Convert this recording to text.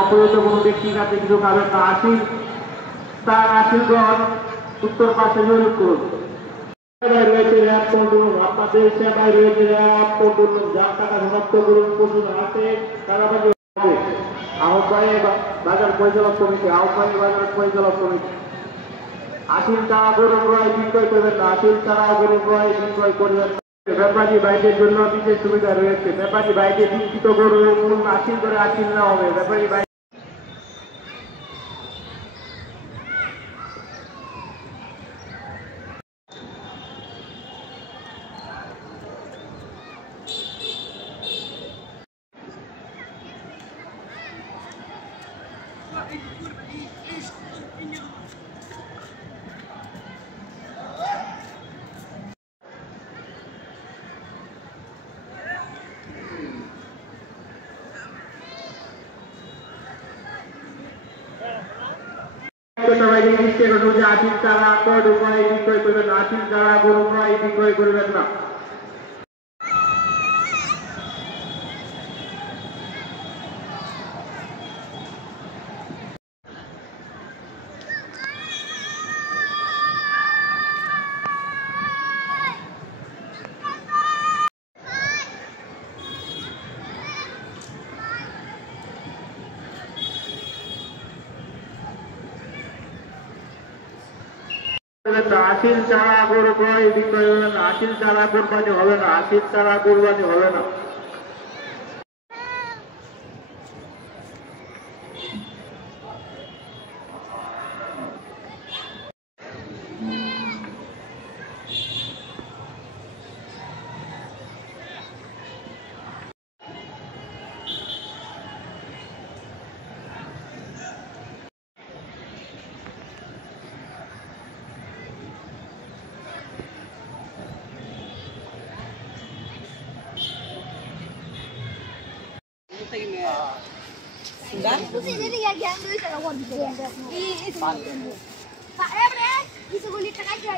অপরিচিত কোনো ব্যক্তির কাছে কিছু খাবেন না। তার আশীর্বাদ উত্তর পাশে জড়িত করুন। রয়েছে র্যাব কন্ট্রোল রুম, আপনাদের সেবায় রয়েছে র্যাব কন্ট্রোল রুম। যার টাকা সমাপ্ত করুন, প্রচুর হাতে টাকাবাজি হবে। আহ্বায়ী বাজার পরিচালক কমিটি, আহ্বায়ী বাজার পরিচালক কমিটি। আসিল তারা গরু ক্রয় বিক্রয় করবেন না, আসিল তারা গরু ক্রয় বিক্রয় করবেন না। ব্যাপারী বাইরের জন্য বিশেষ সুবিধা রয়েছে। ব্যাপারী বাইরে বিকৃত গরু আসিল করে আসিল নেওয়া হবে। ব্যাপারী বাইরে আসিল তারা গরু ক্রয় বিক্রয় করবেন না, আসিল তারা গরু ক্রয় বিক্রয় করবেন না। আসিল ছাড়া গরু ক্রয় বিক্রয় হবে না, আসিল ছাড়া কোরবানি হবে না, আসিল ছাড়া কোরবানি হবে না। Pak Emre, bisa kulit tengah aja.